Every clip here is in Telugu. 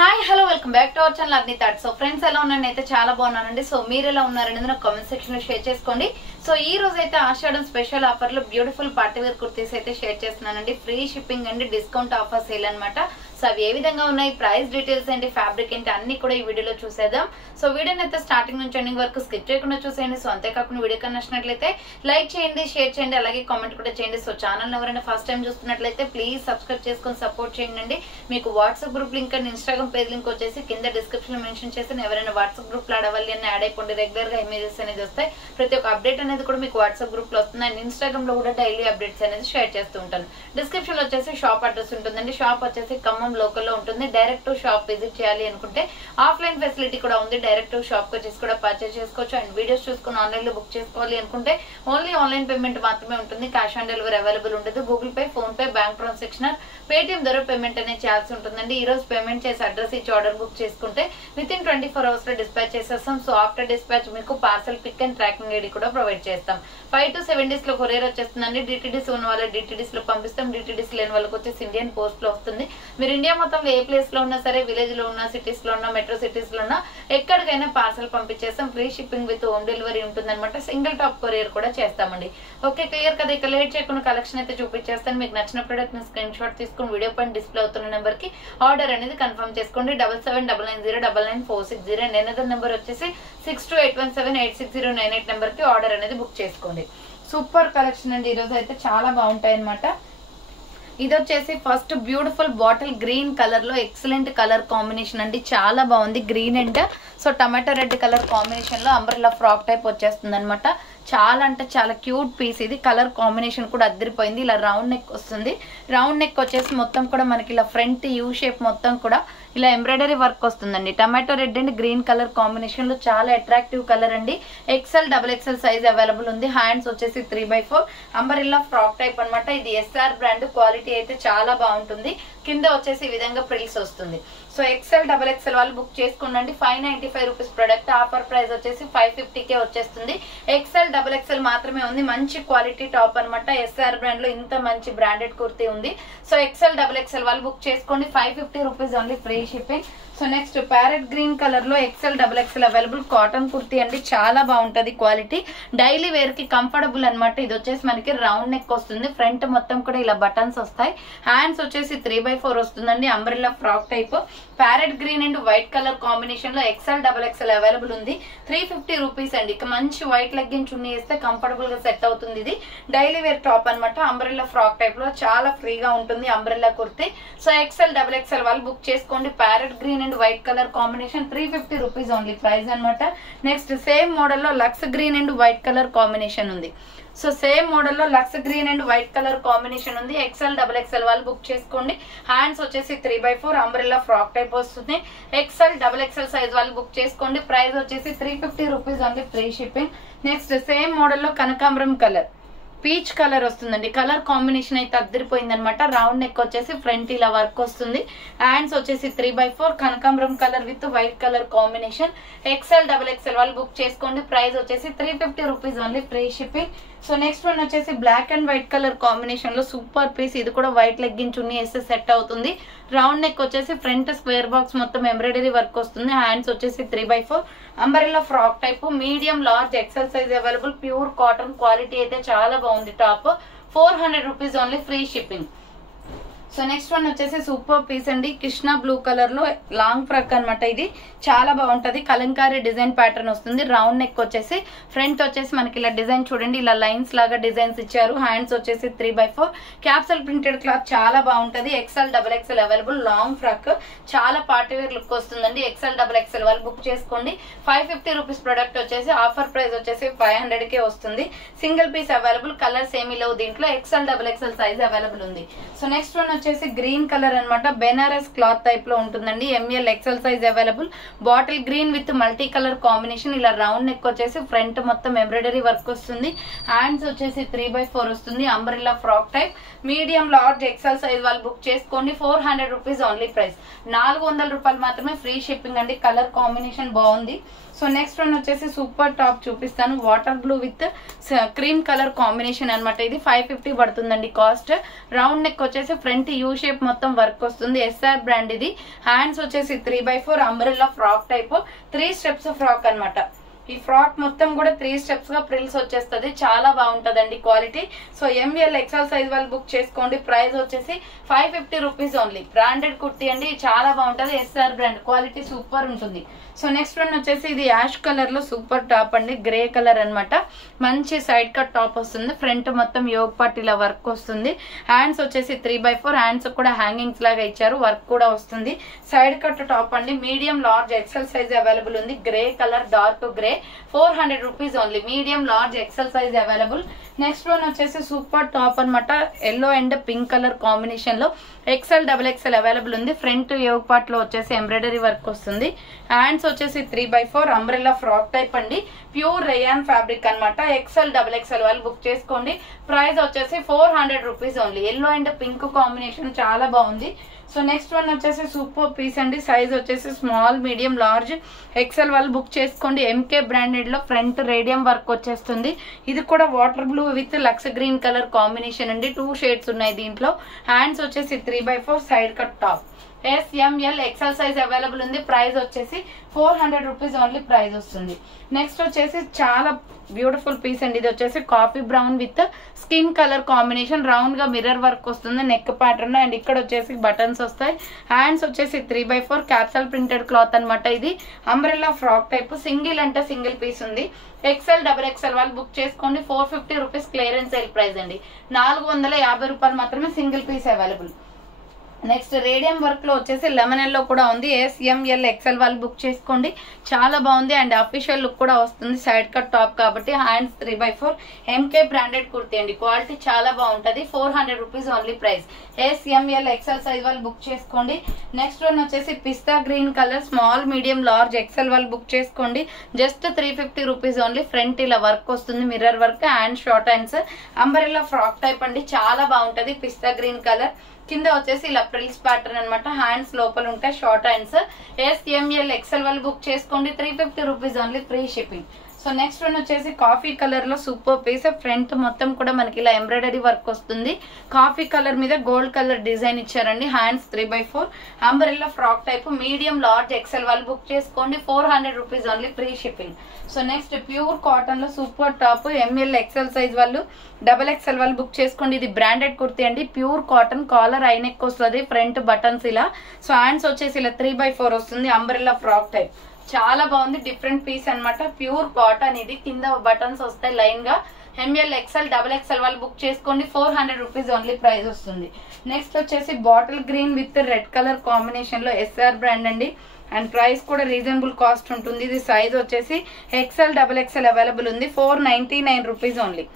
Hi hello welcome back to our channel Arni thoughts. So friends ఎలా ఉన్నారని అయితే చాలా బాగున్నానండి. సో మీరు ఎలా ఉన్నారనేది నాకు కామెంట్ సెక్షన్ లో షేర్ చేసుకోండి. సో ఈ రోజు అయితే ఆషాఢం స్పెషల్ ఆఫర్ లో బ్యూటిఫుల్ పార్టీ వేర్ కుర్తీస్ అయితే షేర్ చేస్తున్నానండి. ఫ్రీ షిప్పింగ్ అండి, డిస్కౌంట్ ఆఫర్ సేల్ అనమాట. సో అవి ఏ విధంగా ఉన్నాయి, ప్రైస్ డీటెయిల్స్ ఏంటి, ఫ్యాబ్రిక్ ఏంటి అన్ని కూడా ఈ వీడియోలో చూసేద్దాం. సో వీడియోని అయితే స్టార్టింగ్ నుంచి ఎండింగ్ వరకు స్కిప్ చేయకుండా చూసేయండి. సో అంతేకాకుండా వీడియో కన్నా నచ్చినట్లయితే లైక్ చేయండి, షేర్ చేయండి, అలాగే కామెంట్ కూడా చేయండి. సో ఛానల్ ఎవరైనా ఫస్ట్ టైం చూస్తున్నట్లయితే ప్లీజ్ సబ్స్క్రైబ్ చేసుకొని సపోర్ట్ చేయండి. మీకు WhatsApp group link and Instagram page link వచ్చేసి కింద డిస్క్రిప్షన్ లో మెన్షన్ చేసి ఎవరైనా వాట్సాప్ గ్రూప్ లో అడవాలి అని యాడ్ అయిపోండి. రెగ్యులర్ గా ఇమేజెస్ అనేది వస్తాయి. ప్రతి ఒక్క అప్డేట్ అనేది కూడా మీకు వాట్సాప్ గ్రూప్ లో వస్తుంది. అండ్ ఇన్స్టాగ్రామ్ లో కూడా డైలీ అప్డేట్స్ అనేది షేర్ చేస్తూ ఉంటాను. డిస్క్రిప్షన్ లో వచ్చేసి షాప్ అడ్రస్ ఉంటుందండి. షాప్ వచ్చేసి ఖమ్మం లోకల్ లో ఉంటుంది. డైరెక్ట్ షాప్ విజిట్ చేయాలి అనుకుంటే ఆఫ్లైన్ ఫెసిలిటీ కూడా ఉంది. డైరెక్ట్ షాప్ కి వచ్చేసి కూడా పర్చేస్ చేసుకోవచ్చు. అండ్ వీడియోస్ చూసుకుని ఆన్లైన్ లో బుక్ చేసుకోవాలి అనుకుంటే ఓన్లీ ఆన్లైన్ పేమెంట్ మాత్రమే ఉంటుంది. క్యాష్ ఆన్ డెలివరీ అవైలబుల్ ఉండదు. Google Pay, PhonePe, bank transaction, Paytm ద్వారా పేమెంట్ అనేది చేయాల్సి ఉంటుందండి. ఈ రోజు పేమెంట్ చేసి అడ్రస్ ఇచ్చి ఆర్డర్ బుక్ చేసుకుంటే విత్ ఇన్ 24 hours లో డిస్పాచ్ చేసేస్తాం. సో ఆఫ్టర్ డిస్పాచ్ మీకు parcel pick and tracking ID కూడా ప్రొవైడ్ చేస్తాం. 5 to 7 days లో కొరియర్ వచ్చేస్తుందండి. డిటిడిస్ ఉన్న వాళ్ళ డిటిడిస్ లో పంపిస్తాం. డిటిడిస్ లేని వాళ్ళకి వచ్చేసి ఇండియన్ పోస్ట్ లో వస్తుంది. మీరు ఇండియా మొత్తంలో ఏ ప్లేస్ లో ఉన్నా సరే, విలేజ్ లో ఉన్నా, సిటీస్ లో ఉన్నా, మెట్రో సిటీస్ లో ఉన్నా ఎక్కడికైనా పార్సల్ పంపించేస్తాం. Free shipping with home delivery ఉంటుంది అనమాట. సింగిల్ టాప్ కొరియర్ కూడా చేస్తామండి. ఓకే, క్లియర్ కదా? ఇక లేట్ చేయకుండా కలెక్షన్ అయితే చూపించేస్తాను. మీకు నచ్చిన ప్రొడక్ట్ ని స్క్రీన్ షాట్ తీసుకుని వీడియో పైన డిస్ప్లే అవుతున్న నెంబర్ కి ఆర్డర్ అనేది కన్ఫర్మ్ చేసుకోండి. 7799099460 అండ్ ఎనదర్ నెంబర్ వచ్చేసి 6281786098 నెంబర్ కి ఆర్డర్ అనేది బుక్ చేసుకోండి. సూపర్ కలెక్షన్ అండి. ఈ రోజు అయితే చాలా బాగుంటాయి అనమాట. ఇది వచ్చేసి first beautiful bottle green colour లో ఎక్సలెంట్ కలర్ కాంబినేషన్ అండి. చాలా బాగుంది. Green and so tomato red colour combination లో అంబ్రెల్లా ఫ్రాక్ టైప్ వచ్చేస్తుంది అనమాట. చాలా అంటే చాలా క్యూట్ పీస్. ఇది కలర్ కాంబినేషన్ కూడా అదిరిపోయింది. ఇలా రౌండ్ నెక్ వస్తుంది. రౌండ్ నెక్ వచ్చేసి మొత్తం కూడా మనకి ఇలా ఫ్రంట్ యూ షేప్ మొత్తం కూడా ఇలా ఎంబ్రాయిడరీ వర్క్ వస్తుందండి. Tomato red and green colour combination లో చాలా అట్రాక్టివ్ కలర్ అండి. XL, XXL సైజ్ అవైలబుల్ ఉంది. హ్యాండ్స్ వచ్చేసి 3/4 అంబ్రెల్లా ఫ్రాక్ టైప్ అనమాట. ఇది SR బ్రాండ్. క్వాలిటీ అయితే చాలా బాగుంటుంది. కింద వచ్చేసి ఈ విధంగా ప్రిల్స్ వస్తుంది. సో XL, XXL వాళ్ళు బుక్ చేసుకోండి. 595 రూపీస్ ప్రొడక్ట్. ఆఫర్ ప్రైస్ వచ్చేసి 550కే వచ్చేస్తుంది. XL, XXL మాత్రమే ఉంది. మంచి క్వాలిటీ టాప్ అనమాట. SR బ్రాండ్ లో ఇంత మంచి బ్రాండెడ్ కుర్తీ ఉంది. సో XL, XXL వాళ్ళు బుక్ చేసుకోండి. 550 rupees only, free shipping. So next parrot green colour లో XL, XXL available cotton kurti అండి. చాలా బాగుంటది క్వాలిటీ. డైలీ వేర్ కి కంఫర్టబుల్ అనమాట. ఇది వచ్చేసి మనకి రౌండ్ నెక్ వస్తుంది. ఫ్రంట్ మొత్తం కూడా ఇలా బటన్స్ వస్తాయి. హ్యాండ్స్ వచ్చేసి 3/4 వస్తుందండి. Umbrella frock type. Parrot green and white colour combination లో XL, XXL అవైలబుల్ ఉంది. 350 రూపీస్ అండి. ఇక మంచి వైట్ లెగ్గిన్ చున్నీ వేస్తే కంఫర్టబుల్ గా సెట్ అవుతుంది. ఇది డైలీ వేర్ టాప్ అనమాట. అంబ్రెల్లా ఫ్రాక్ టైప్ లో చాలా ఫ్రీగా ఉంటుంది umbrella kurti. So XL, XXL వాళ్ళు బుక్ చేసుకోండి. Parrot green and white colour combination 350 rupees only price అనమాట. నెక్స్ట్ సేమ్ మోడల్ లో lux green and white colour combination ఉంది. సో సేమ్ మోడల్ లో lux green and white colour combination ఉంది. XL, XXL వాళ్ళు బుక్ చేసుకోండి. హ్యాండ్స్ వచ్చేసి 3/4 అంబ్రెల్లా ఫ్రాక్ టైప్ వస్తుంది. XL, XXL సైజ్ వాళ్ళు బుక్ చేసుకోండి. ప్రైస్ వచ్చేసి 350 rupees only, free shipping. Next same model లో కనకాంబరం కలర్, పీచ్ కలర్ వస్తుందండి. కలర్ కాంబినేషన్ అయితే అద్దరిపోయింది అనమాట. రౌండ్ నెక్ వచ్చేసి ఫ్రంట్ ఇలా వర్క్ వస్తుంది. హ్యాండ్స్ వచ్చేసి 3/4 కనకాంబరం colour with white colour combination. XL, XXL వాళ్ళు బుక్ చేసుకోండి. ప్రైస్ వచ్చేసి 350 rupees only, free shipping. So next one వచ్చేసి black and white colour combination లో సూపర్ పీస్. ఇది కూడా వైట్ లెగ్గిన్ చున్నీ వేస్తే సెట్ అవుతుంది. రౌండ్ నెక్ వచ్చేసి ఫ్రంట్ స్క్వేర్ బాక్స్ మొత్తం ఎంబ్రాయిడరీ వర్క్ వస్తుంది. హ్యాండ్స్ వచ్చేసి 3/4 umbrella frock type. Medium, large, XL size available. Pure cotton quality అయితే చాలా బాగుంది. Top 400 rupees only, free shipping. So next one వచ్చేసి సూపర్ పీస్ అండి. కృష్ణ బ్లూ కలర్ లో లాంగ్ ఫ్రాక్ అనమాట. ఇది చాలా బాగుంటది. కలంకారీ డిజైన్ ప్యాటర్న్ వస్తుంది. రౌండ్ నెక్ వచ్చేసి ఫ్రంట్ వచ్చేసి మనకి ఇలా డిజైన్ చూడండి, ఇలా లైన్స్ లాగా డిజైన్స్ ఇచ్చారు. హ్యాండ్స్ వచ్చేసి 3/4 క్యాప్సల్ ప్రింటెడ్ క్లాత్. చాలా బాగుంటది. XL, XXL available. Long frock చాలా పార్టీ వేర్ లుక్ వస్తుందండి. XL, XXL వాళ్ళు బుక్ చేసుకోండి. 550 రూపీస్ ప్రొడక్ట్ వచ్చేసి ఆఫర్ ప్రైస్ వచ్చేసి 500కే వస్తుంది. Single piece available. కలర్స్ ఏమీ లేవు దీంట్లో. XL, XXL సైజ్ అవైలబుల్ ఉంది. సో నెక్స్ట్ వన్ వచ్చేసి గ్రీన్ కలర్ అనమాట. బెనారస్ క్లాత్ టైప్ లో ఉంటుందండి. ML, XL size available. Bottle green with multi colour combination. ఇలా రౌండ్ నెక్ వచ్చేసి ఫ్రంట్ మొత్తం ఎంబ్రాయిడరీ వర్క్ వస్తుంది. హ్యాండ్స్ వచ్చేసి 3/4 వస్తుంది. Umbrella frock type. Medium, large, XL size వాళ్ళు బుక్ చేసుకోండి. 400 రూపీస్ ఓన్లీ ప్రైస్. 400 రూపాయలు మాత్రమే, ఫ్రీ షిప్పింగ్ అండి. కలర్ కాంబినేషన్ బాగుంది. సో నెక్స్ట్ వన్ వచ్చేసి సూపర్ టాప్ చూపిస్తాను. Water blue with cream colour combination అనమాట. ఇది 550 పడుతుందండి కాస్ట్. రౌండ్ నెక్ వచ్చేసి ఫ్రంట్ క్వాలిటీ యూ షేప్ మొత్తం వర్క్ వస్తుంది. ఎస్ఆర్ బ్రాండ్ ఇది. హ్యాండ్స్ వచ్చేసి 3/4 umbrella frock type 3 steps frock అన్నమాట. ఈ ఫ్రాక్ మొత్తం కూడా 3 స్టెప్స్ గా ప్రిల్స్ వచ్చేస్తుంది. చాలా బాగుంటదండి quality. So ML XL size వాళ్ళు బుక్ చేసుకోండి. ప్రైస్ వచ్చేసి 550 రూపీస్ ఓన్లీ. బ్రాండెడ్ కుర్తీ అండి, చాలా బాగుంటది. ఎస్ఆర్ బ్రాండ్ క్వాలిటీ సూపర్ ఉంటుంది. సో నెక్స్ట్ వన్ వచ్చేసి ఇది యాష్ కలర్ లో సూపర్ టాప్ అండి, గ్రే కలర్ అన్నమాట. మంచి సైడ్ కట్ టాప్ వస్తుంది. ఫ్రంట్ మొత్తం యోగ్ పట్టీల వర్క్ వస్తుంది. హ్యాండ్స్ వచ్చేసి 3/4 హ్యాండ్స్ కూడా హ్యాంగింగ్స్ లాగా ఇచ్చారు, వర్క్ కూడా వస్తుంది. సైడ్ కట్ టాప్ అండి, medium large XL size available ఉంది. Grey colour, dark grey, 400 rupees only. Medium large XL size available. Next one వచ్చేసి సూపర్ టాప్ అన్నమాట, yellow and pink colour combination లో ఎక్సెల్ XXL అవైలబుల్ ఉంది. ఫ్రంట్ యోగ్ పార్ట్ లో వచ్చేసి ఎంబ్రాయిడరీ వర్క్ వస్తుంది. హ్యాండ్స్ వచ్చేసి 3/4 అంబ్రెల్లా ఫ్రాక్ టైప్ అండి, ప్యూర్ రేయాన్ ఫ్యాబ్రిక్ అన్నమాట. ఎక్సెల్ XXL వాళ్ళు బుక్ చేసుకోండి. ప్రైస్ వచ్చేసి 400 rupees only. Yellow and pink combination చాలా బాగుంది. సో నెక్స్ట్ వన్ వచ్చేసి సూపర్ పీస్ అండి, సైజ్ వచ్చేసి స్మాల్, మీడియం, లార్జ్ ఎక్సెల్ వాళ్ళు బుక్ చేసుకోండి. ఎంకే బ్రాండెడ్ లో ఫ్రంట్ రేడియం వర్క్ వచ్చేస్తుంది. ఇది కూడా water blue with lux green colour combination అండి. 2 షేడ్స్ ఉన్నాయి దీంట్లో. హ్యాండ్స్ వచ్చేసి 3/4 side cut top. SML XL size available ఉంది. ప్రైస్ వచ్చేసి 400 రూపీస్ ఓన్లీ ప్రైస్ వస్తుంది. నెక్స్ట్ వచ్చేసి చాలా బ్యూటిఫుల్ పీస్ అండి. ఇది వచ్చేసి coffee brown with skin colour combination, round గా మిర్రర్ వర్క్ వస్తుంది. నెక్ ప్యాటర్న్ అండ్ ఇక్కడ వచ్చేసి బటన్స్ వస్తాయి. హ్యాండ్స్ వచ్చేసి 3/4 క్యాప్సల్ ప్రింటెడ్ క్లాత్ అనమాట. ఇది అంబ్రెల్లా ఫ్రాక్ టైప్, సింగిల్ అంటే సింగిల్ పీస్ ఉంది. ఎక్సెల్ XXL వాళ్ళు బుక్ చేసుకోండి. 450 రూపీస్ క్లియరెన్స్ సేల్ ప్రైస్ అండి. 450 రూపాయలు మాత్రమే single piece available. Next radium work లో వచ్చేసి లెమన్ ఎల్లో కూడా ఉంది. SML XL వాళ్ళు బుక్ చేసుకోండి. చాలా బాగుంది అండ్ అఫీషియల్ లుక్ కూడా వస్తుంది. సైడ్ కట్ టాప్ కాబట్టి. హ్యాండ్స్ 3/4 ఎంకే బ్రాండెడ్ కుర్తీ అండి, క్వాలిటీ చాలా బాగుంటది. 400 rupees only price. SML XL size వాళ్ళు బుక్ చేసుకోండి. నెక్స్ట్ వన్ వచ్చేసి pista green colour, small, medium, large XL వాళ్ళు బుక్ చేసుకోండి. Just 350 rupees only. ఫ్రంట్ ఇలా వర్క్ వస్తుంది, mirror work, hand short hands, umbrella frock type అండి, చాలా బాగుంటది. పిస్తా గ్రీన్ కలర్, కింద వచ్చేసి ఇలా ప్రిల్స్ ప్యాటర్న్ అనమాట. హ్యాండ్స్ లోపల ఉంటాయి, షార్ట్ హ్యాండ్స్. SML XL వాళ్ళు బుక్ చేసుకోండి. 350 rupees only, free shipping. So next one వచ్చేసి కాఫీ కలర్ లో సూపర్ పీస్. ఫ్రంట్ మొత్తం కూడా మనకి ఇలా ఎంబ్రాయిడరీ వర్క్ వస్తుంది. కాఫీ కలర్ మీద గోల్డ్ కలర్ డిజైన్ ఇచ్చారండి. Hands 3/4 umbrella frock type, medium, large XL వాళ్ళు బుక్ చేసుకోండి. 400 rupees only, free shipping. So next pure cotton లో super top, ML XL size వాళ్ళు XXL వాళ్ళు బుక్ చేసుకోండి. ఇది బ్రాండెడ్ కుర్తీ అండి, ప్యూర్ కాటన్, కాలర్ ఐనెక్ వస్తుంది, ఫ్రంట్ బటన్స్ ఇలా. సో హ్యాండ్స్ వచ్చేసి ఇలా 3/4 వస్తుంది, అంబ్రెల్లా ఫ్రాక్ టైప్, చాలా బాగుంది. డిఫరెంట్ పీస్ అన్నమాట, ప్యూర్ కాటన్. ఇది కింద బటన్స్ వస్తాయి లైన్ గా. ML XL XXL వాళ్ళు బుక్ చేసుకోండి. 400 రూపీస్ ఓన్లీ ప్రైస్ వస్తుంది. నెక్స్ట్ వచ్చేసి bottle green with red colour combination లో SR బ్రాండ్ అండి. అండ్ ప్రైస్ కూడా రీజనబుల్ కాస్ట్ ఉంటుంది. ఇది సైజ్ వచ్చేసి XL XXL అవైలబుల్ ఉంది. 499 rupees only.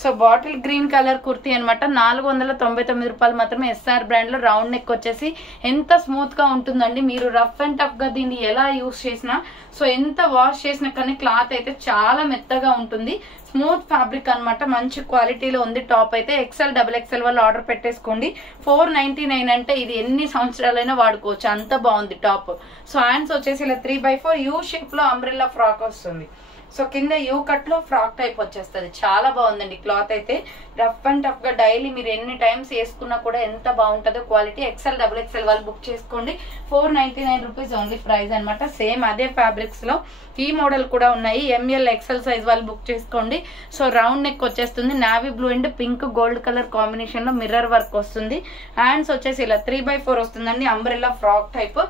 So bottle green colour kurti అనమాట. 499 రూపాయలు మాత్రమే. ఎస్ఆర్ బ్రాండ్ లో రౌండ్ నెక్ వచ్చేసి ఎంత స్మూత్ గా ఉంటుందండి. మీరు రఫ్ అండ్ టఫ్ గా దీన్ని ఎలా యూస్ చేసినా, సో ఎంత వాష్ చేసినా కానీ క్లాత్ అయితే చాలా మెత్తగా ఉంటుంది. స్మూత్ ఫ్యాబ్రిక్ అనమాట, మంచి క్వాలిటీలో ఉంది. టాప్ అయితే XL XXL వాళ్ళు ఆర్డర్ పెట్టేసుకోండి. 499 అంటే ఇది ఎన్ని సంవత్సరాలైనా వాడుకోవచ్చు, అంత బాగుంది టాప్. సో హ్యాండ్స్ వచ్చేసి ఇలా 3/4 యూ షేప్ లో అంబ్రెల్లా ఫ్రాక్ వస్తుంది. సో కింద యూ కట్ లో ఫ్రాక్ టైప్ వచ్చేస్తుంది. చాలా బాగుందండి క్లాత్ అయితే. రఫ్ అండ్ టఫ్ గా డైలీ మీరు ఎన్ని టైమ్స్ వేసుకున్నా కూడా ఎంత బాగుంటుందో క్వాలిటీ. XL XXL వాళ్ళు బుక్ చేసుకోండి. 499 రూపీస్ ఓన్లీ ప్రైస్ అనమాట. సేమ్ అదే ఫ్యాబ్రిక్స్ లో ఈ మోడల్ కూడా ఉన్నాయి. ML XL సైజ్ వాళ్ళు బుక్ చేసుకోండి. సో రౌండ్ నెక్ వచ్చేస్తుంది. Navy blue and pink gold colour combination లో మిర్రర్ వర్క్ వస్తుంది. హ్యాండ్స్ వచ్చేసి ఇలా 3/4 వస్తుందండి, umbrella frock type.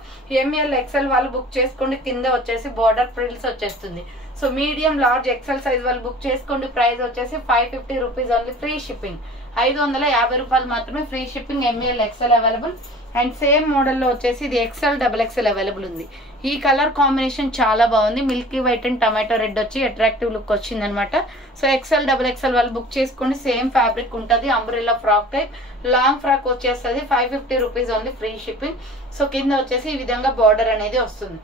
ML XL వాళ్ళు బుక్ చేసుకోండి. కింద వచ్చేసి బార్డర్ ఫ్రిల్స్ వచ్చేస్తుంది. So medium, large, XL size వాళ్ళు బుక్ చేసుకోండి. ప్రైస్ వచ్చేసి 550 రూపీస్ ఓన్లీ, ఫ్రీ షిప్పింగ్. 550 రూపాయలు మాత్రమే, free shipping. ML XL available. And same మోడల్లో వచ్చేసి ఇది XL XXL అవైలబుల్ ఉంది. ఈ కలర్ కాంబినేషన్ చాలా బాగుంది. Milky white and tomato red వచ్చి అట్రాక్టివ్ లుక్ వచ్చింది అనమాట. సో XL XXL వాళ్ళు బుక్ చేసుకోండి. సేమ్ ఫ్యాబ్రిక్ ఉంటుంది, umbrella frock type. Long frock వచ్చేస్తుంది. 550 rupees only, free shipping. So కింద వచ్చేసి ఈ విధంగా బార్డర్ అనేది వస్తుంది.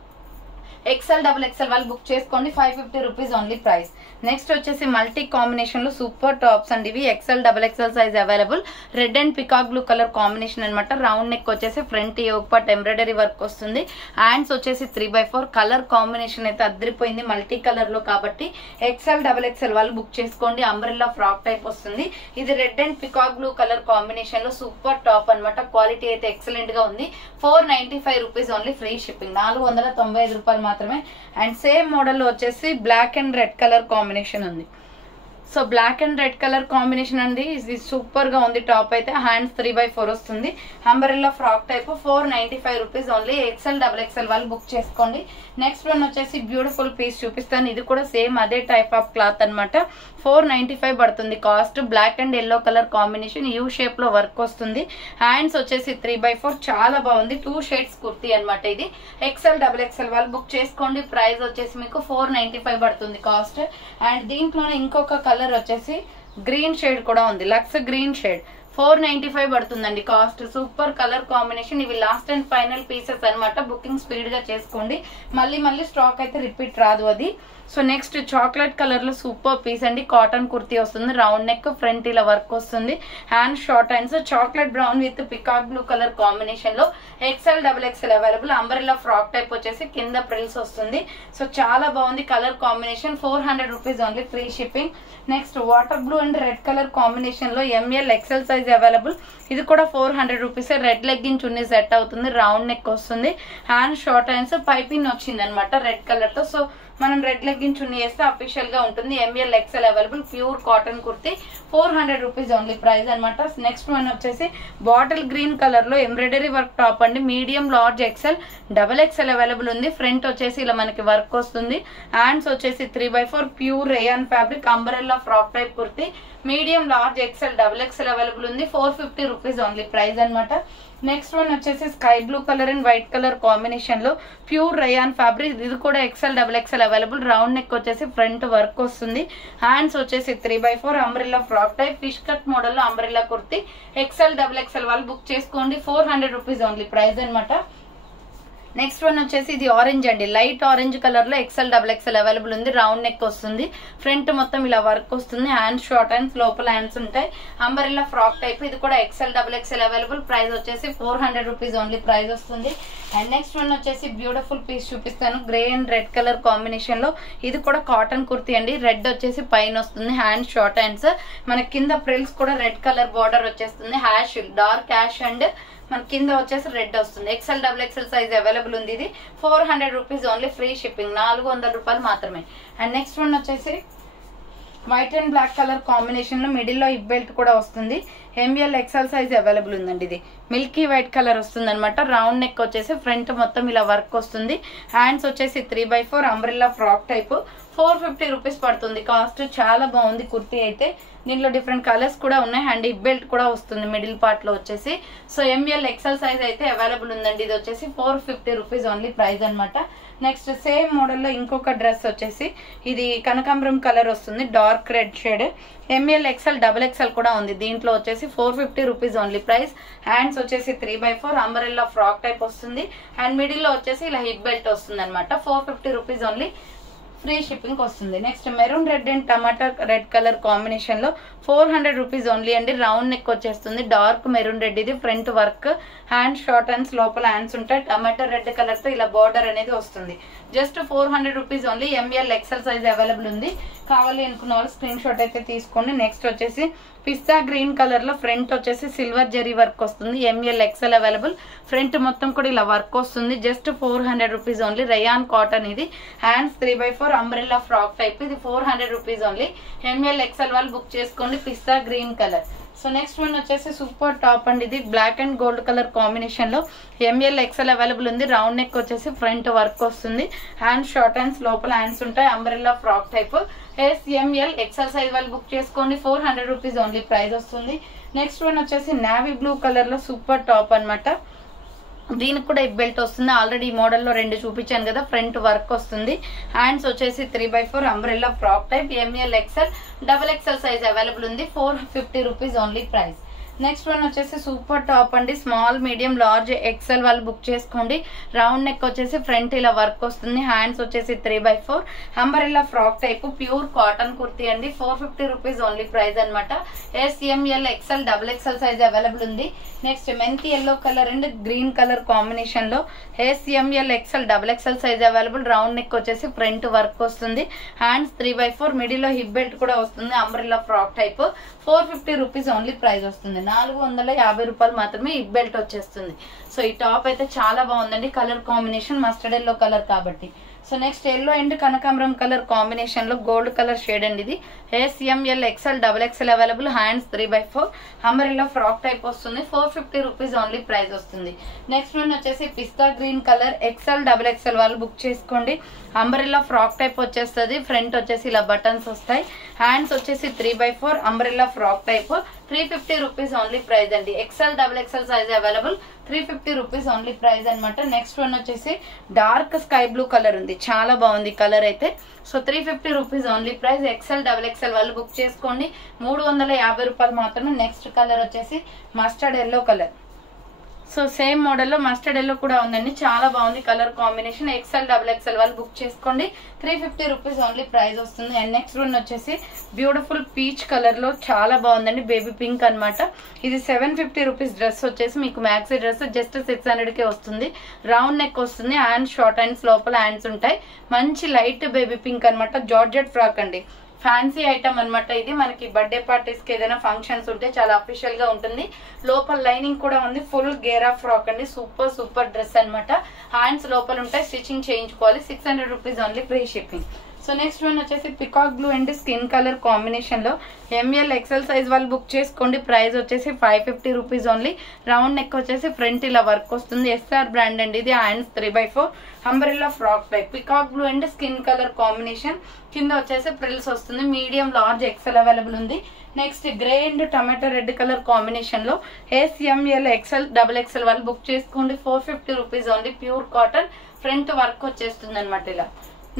ఎక్సెల్ డబుల్ ఎక్సెల్ వాళ్ళు బుక్ చేసుకోండి 550 రూపీస్ ఓన్లీ ప్రైస్. నెక్స్ట్ వచ్చేసి మల్టీ కాంబినేషన్ లో సూపర్ టాప్స్ అండి ఇవి. XL double XL size available. Red and peacock blue colour combination అనమాట. రౌండ్ నెక్ వచ్చేసి front yoke part embroidery work వస్తుంది. హ్యాండ్స్ వచ్చేసి 3/4 కలర్ కాంబినేషన్ అయితే అదిరిపోయింది మల్టీ కలర్ లో కాబట్టి ఎక్సెల్ డబుల్ ఎక్సెల్ వాళ్ళు బుక్ చేసుకోండి. అంబ్రెల్లా ఫ్రాక్ టైప్ వస్తుంది. ఇది red and peacock blue colour combination లో సూపర్ టాప్ అనమాట. క్వాలిటీ అయితే ఎక్సలెంట్ గా ఉంది. 495 రూపీస్ ఓన్లీ ఫ్రీ షిప్పింగ్. 495 రూపాయలు మాత్రమే. అండ్ సేమ్ మోడల్ లో వచ్చేసి black and red colour combination ఉంది. So black and red colour combination అండి. ఇది సూపర్ గా ఉంది టాప్ అయితే. హ్యాండ్స్ 3/4 వస్తుంది. Umbrella frock type 495 rupees only. XL double XL వాళ్ళు బుక్ చేసుకోండి. నెక్స్ట్ వన్ వచ్చేసి బ్యూటిఫుల్ పీస్ చూపిస్తాను. ఇది కూడా సేమ్ అదే టైప్ ఆఫ్ క్లాత్ అనమాట. 495 పడుతుంది cost. Black and yellow colour combination U shape లో వర్క్ వస్తుంది. హ్యాండ్స్ వచ్చేసి 3/4 చాలా బాగుంది. 2 షేడ్స్ కుర్తీ అనమాట ఇది. ఎక్సెల్ డబుల్ ఎక్సెల్ వాళ్ళు బుక్ చేసుకోండి. ప్రైస్ వచ్చేసి మీకు 495 పడుతుంది కాస్ట్. అండ్ దీంట్లోనే ఇంకొక కలర్ వచ్చేసి గ్రీన్ షేడ్ కూడా ఉంది. లక్స్ గ్రీన్ షేడ్ 495 పడుతుందండి కాస్ట్. Super colour combination. ఇవి లాస్ట్ అండ్ ఫైనల్ పీసెస్ అనమాట. బుకింగ్ స్పీడ్ గా చేసుకోండి. మళ్ళీ స్టాక్ అయితే రిపీట్ రాదు అది. సో నెక్స్ట్ చాక్లెట్ కలర్ లో సూపర్ పీస్ అండి. కాటన్ కుర్తీ వస్తుంది. రౌండ్ నెక్ ఫ్రంట్ ఇలా వర్క్ వస్తుంది. Hand short hands. Chocolate brown with peacock blue colour combination లో XL double XL available. Umbrella frock type వచ్చేసి కింద ప్రిల్స్ వస్తుంది. సో చాలా బాగుంది colour combination. 400 rupees only free shipping. Next water blue and red colour combination లో ఎంఎల్ ఎక్సెల్ సైజ్ అవైలబుల్. ఇది కూడా 400 rupees. Red legging chunni set అవుతుంది. రౌండ్ నెక్ వస్తుంది. Hand short hands. పైపింగ్ వచ్చింది అనమాట రెడ్ కలర్ తో. సో మనం రెడ్ లెగ్గిన్ చున్నీ వేస్తే అఫీషియల్ గా ఉంటుంది. M L XL available. Pure cotton kurti 400 rupees only price అనమాట. నెక్స్ట్ వన్ వచ్చేసి బాటిల్ గ్రీన్ కలర్ లో ఎంబ్రాయిడరీ వర్క్ టాప్ అండి. Medium large XL double XL available ఉంది. ఫ్రంట్ వచ్చేసి ఇలా మనకి వర్క్ వస్తుంది. హ్యాండ్స్ వచ్చేసి 3/4 pure rayon fabric umbrella frock type kurti. Medium large XL double XL available ఉంది. 450 రూపీస్ ఓన్లీ ప్రైస్ అనమాట. నెక్స్ట్ వన్ వచ్చేసి sky blue colour and white colour combination లో ప్యూర్ రేయాన్ ఫ్యాబ్రిక్. ఇది కూడా XL double XL available. Round neck వచ్చేసి ఫ్రంట్ వర్క్ వస్తుంది. హ్యాండ్స్ వచ్చేసి 3/4 umbrella frock type fish cut model లో umbrella kurti. XL double XL వాళ్ళు బుక్ చేసుకోండి. 400 రూపీస్ ఓన్లీ ప్రైస్ అనమాట. నెక్స్ట్ వన్ వచ్చేసి ఇది ఆరెంజ్ అండి. లైట్ ఆరెంజ్ కలర్ లో ఎక్సెల్ డబల్ ఎక్సెల్ అవైలబుల్ ఉంది. రౌండ్ నెక్ వస్తుంది. ఫ్రంట్ మొత్తం ఇలా వర్క్ వస్తుంది. హ్యాండ్స్ షార్ట్ హ్యాండ్స్ లోపల హ్యాండ్స్ ఉంటాయి. Umbrella frock type. ఇది కూడా XL double XL available. Price వచ్చేసి 400 రూపీస్ ఓన్లీ ప్రైస్ వస్తుంది. అండ్ నెక్స్ట్ వన్ వచ్చేసి బ్యూటిఫుల్ పీస్ చూపిస్తాను. Grey and red colour combination లో. ఇది కూడా కాటన్ కుర్తీ అండి. రెడ్ వచ్చేసి పైన వస్తుంది. Hand short hands. మన కింద ప్రిల్స్ కూడా రెడ్ కలర్ బార్డర్ వచ్చేస్తుంది. హ్యాష్ డార్క్ హ్యాష్ అండ్ మన కింద వచ్చేసి రెడ్ వస్తుంది. XL double XL size available ఉంది. ఇది 400 రూపీస్ ఓన్లీ ఫ్రీ షిప్పింగ్. 400 రూపాయలు మాత్రమే. అండ్ నెక్స్ట్ వన్ వచ్చేసి white and black colour combination లో మిడిల్ లో హిప్ బెల్ట్ కూడా వస్తుంది. ఎంఎల్ ఎక్సెల్ సైజ్ అవైలబుల్ ఉందండి. ఇది మిల్కీ వైట్ కలర్ వస్తుంది అనమాట. రౌండ్ నెక్ వచ్చేసి ఫ్రంట్ మొత్తం ఇలా వర్క్ వస్తుంది. హ్యాండ్స్ వచ్చేసి 3/4 అంబ్రెల్లా ఫ్రాక్ టైప్. 450 రూపీస్ పడుతుంది కాస్ట్. చాలా బాగుంది కుర్తీ అయితే. దీంట్లో డిఫరెంట్ కలర్స్ కూడా ఉన్నాయి. అండ్ హిప్ బెల్ట్ కూడా వస్తుంది మిడిల్ పార్ట్ లో వచ్చేసి. సో ఎంఎల్ ఎక్సెల్ సైజ్ అయితే అవైలబుల్ ఉందండి. ఇది వచ్చేసి 450 రూపీస్ ఓన్లీ ప్రైస్ అనమాట. నెక్స్ట్ సేమ్ మోడల్ లో ఇంకొక డ్రెస్ వచ్చేసి ఇది కనకాంబరం కలర్ వస్తుంది. Dark red shade. ML XL double XL కూడా ఉంది. దీంట్లో వచ్చేసి 450 రూపీస్ ఓన్లీ ప్రైస్. హ్యాండ్స్ వచ్చేసి 3/4 అంబ్రెల్లా ఫ్రాక్ టైప్ వస్తుంది. అండ్ మిడిల్ లో వచ్చేసి ఇలా హిప్ బెల్ట్ వస్తుంది అనమాట. 450 రూపీస్ ఓన్లీ ఫ్రీ షిప్పింగ్ వస్తుంది. నెక్స్ట్ మెరూన్ రెడ్ అండ్ టమాటా రెడ్ కలర్ కాంబినేషన్ లో 400 రూపీస్ ఓన్లీ అండి. రౌండ్ నెక్ వచ్చేస్తుంది. Dark maroon red. ఇది front work. Hand short hands లోపల హ్యాండ్స్ ఉంటాయి. టమాటా రెడ్ కలర్ తో ఇలా బార్డర్ అనేది వస్తుంది. Just 400 rupees only. M L XL size available ఉంది. కావాలి అనుకున్న వాళ్ళు స్క్రీన్ షాట్ అయితే తీసుకోండి. నెక్స్ట్ వచ్చేసి పిస్తా గ్రీన్ కలర్ లో ఫ్రంట్ వచ్చేసి సిల్వర్ జరీ వర్క్ వస్తుంది. ML XL available. ఫ్రంట్ మొత్తం కూడా ఇలా వర్క్ వస్తుంది. Just 400 rupees only. Rayon cotton ఇది. Hands 3/4 umbrella frock type. ఇది 400 రూపీస్ ఓన్లీ. ఎంఎల్ ఎక్సెల్ వాళ్ళు బుక్ చేసుకోండి. Pista green colour. So next one వచ్చేసి సూపర్ టాప్ అండి. ఇది black and gold colour combination లో ఎంఎల్ ఎక్సెల్ అవైలబుల్ ఉంది. రౌండ్ నెక్ వచ్చేసి ఫ్రంట్ వర్క్ వస్తుంది. హ్యాండ్ షార్ట్ హ్యాండ్స్ లోపల హ్యాండ్స్ ఉంటాయి. Umbrella frock type. ML XL size వాళ్ళు బుక్ చేసుకోండి. 400 రూపీస్ ఓన్లీ ప్రైస్ వస్తుంది. నెక్స్ట్ వన్ వచ్చేసి నావీ బ్లూ కలర్ లో సూపర్ టాప్ అనమాట. దీనికి కూడా హిప్ బెల్ట్ వస్తుంది. ఆల్రెడీ ఈ మోడల్లో 2 చూపించాను కదా. ఫ్రంట్ వర్క్ వస్తుంది. హ్యాండ్స్ వచ్చేసి 3/4 umbrella frock type. ML XL double XL size available ఉంది. 450 rupees only price. Next one వచ్చేసి సూపర్ టాప్ అండి, స్మాల్ మీడియం లార్జ్ ఎక్సెల్ వాళ్ళు బుక్ చేసుకోండి. రౌండ్ నెక్ వచ్చేసి ఫ్రంట్ ఇలా వర్క్ వస్తుంది, హ్యాండ్స్ వచ్చేసి 3/4 umbrella frock type pure cotton kurti అండి. 450 రూపీస్ ఓన్లీ ప్రైస్ అనమాట. SML XL XXL size available ఉంది. నెక్స్ట్ మెంతి yellow colour and green colour combination లో SML XL XXL size available. Round neck వచ్చేసి ఫ్రంట్ వర్క్ వస్తుంది, హ్యాండ్స్ 3/4 మిడిల్ లో హిప్ బెల్ట్ కూడా వస్తుంది. Umbrella frock type 450 rupees only price వస్తుంది. 450 రూపాయలు మాత్రమే హిప్ బెల్ట్ వచ్చేస్తుంది. సో ఈ టాప్ అయితే చాలా బాగుందండి, colour combination mustard yellow colour కాబట్టి. సో నెక్స్ట్ ఎల్లో అండ్ కనకాంబరం కలర్ కాంబినేషన్ లో గోల్డ్ కలర్ షేడ్ అండి ఇది. SML XL XXL available, hands 3/4 umbrella frock type వస్తుంది. 450 రూపీస్ ఓన్లీ ప్రైస్ వస్తుంది. నెక్స్ట్ వన్ వచ్చేసి pista green colour XL XXL వాళ్ళు బుక్ చేసుకోండి. అంబ్రెల్లా ఫ్రాక్ టైప్ వచ్చేస్తుంది, ఫ్రంట్ వచ్చేసి ఇలా బటన్స్ వస్తాయి, హ్యాండ్స్ వచ్చేసి 3/4 umbrella frock type 350 rupees only price అండి. XL XXL size available, 350 rupees only price అనమాట. నెక్స్ట్ వన్ వచ్చేసి డార్క్ స్కై బ్లూ కలర్ ఉంది, చాలా బాగుంది కలర్ అయితే. So 350 rupees only price. XL XXL వాళ్ళు బుక్ చేసుకోండి. 350 రూపాయలు మాత్రమే. నెక్స్ట్ కలర్ వచ్చేసి mustard yellow colour. So same మోడల్లో మస్టర్డ్ ఎల్లో కూడా ఉందండి, చాలా బాగుంది కలర్ కాంబినేషన్. XL XXL వాళ్ళు బుక్ చేసుకోండి. 350 రూపీస్ ఓన్లీ ప్రైస్ వస్తుంది. అండ్ నెక్స్ట్ వన్ వచ్చేసి బ్యూటిఫుల్ పీచ్ కలర్ లో చాలా బాగుందండి, బేబీ పింక్ అనమాట. ఇది 750 రూపీస్ డ్రెస్ వచ్చేసి మీకు మ్యాక్సీ డ్రెస్ జస్ట్ 600కే వస్తుంది. రౌండ్ నెక్ వస్తుంది, హ్యాండ్స్ షార్ట్ హ్యాండ్స్, లోపల హ్యాండ్స్ ఉంటాయి. మంచి లైట్ బేబీ పింక్ అనమాట, జార్జెట్ ఫ్రాక్ అండి, ఫ్యాన్సీ ఐటమ్ అనమాట. ఇది మనకి బర్త్డే పార్టీస్ కి ఏదైనా ఫంక్షన్స్ ఉంటే చాలా అఫీషియల్ గా ఉంటుంది. లోపల లైనింగ్ కూడా ఉంది, ఫుల్ గేరా ఫ్రాక్ అండి, సూపర్ సూపర్ డ్రెస్ అనమాట. హ్యాండ్స్ లోపల ఉంటాయి, స్టిచింగ్ చేయించుకోవాలి. 600 rupees only, free shipping. So next one వచ్చేసి peacock blue and skin colour combination లో ML XL సైజ్ వాళ్ళు బుక్ చేసుకోండి. ప్రైస్ వచ్చేసి 550 రూపీస్ ఓన్లీ. రౌండ్ నెక్ వచ్చేసి ఫ్రంట్ ఇలా వర్క్ వస్తుంది, SR బ్రాండ్ అండి ఇది. Hands 3/4 umbrella frock type peacock blue and skin colour combination. కింద వచ్చేసి ప్రిల్స్ వస్తుంది, మీడియం లార్జ్ XL అవైలబుల్ ఉంది. Next grey and tomato red colour combination లో SML XL XXL వాళ్ళు బుక్ చేసుకోండి. 450 rupees only, pure cotton, front work వచ్చేస్తుంది అనమాట ఇలా.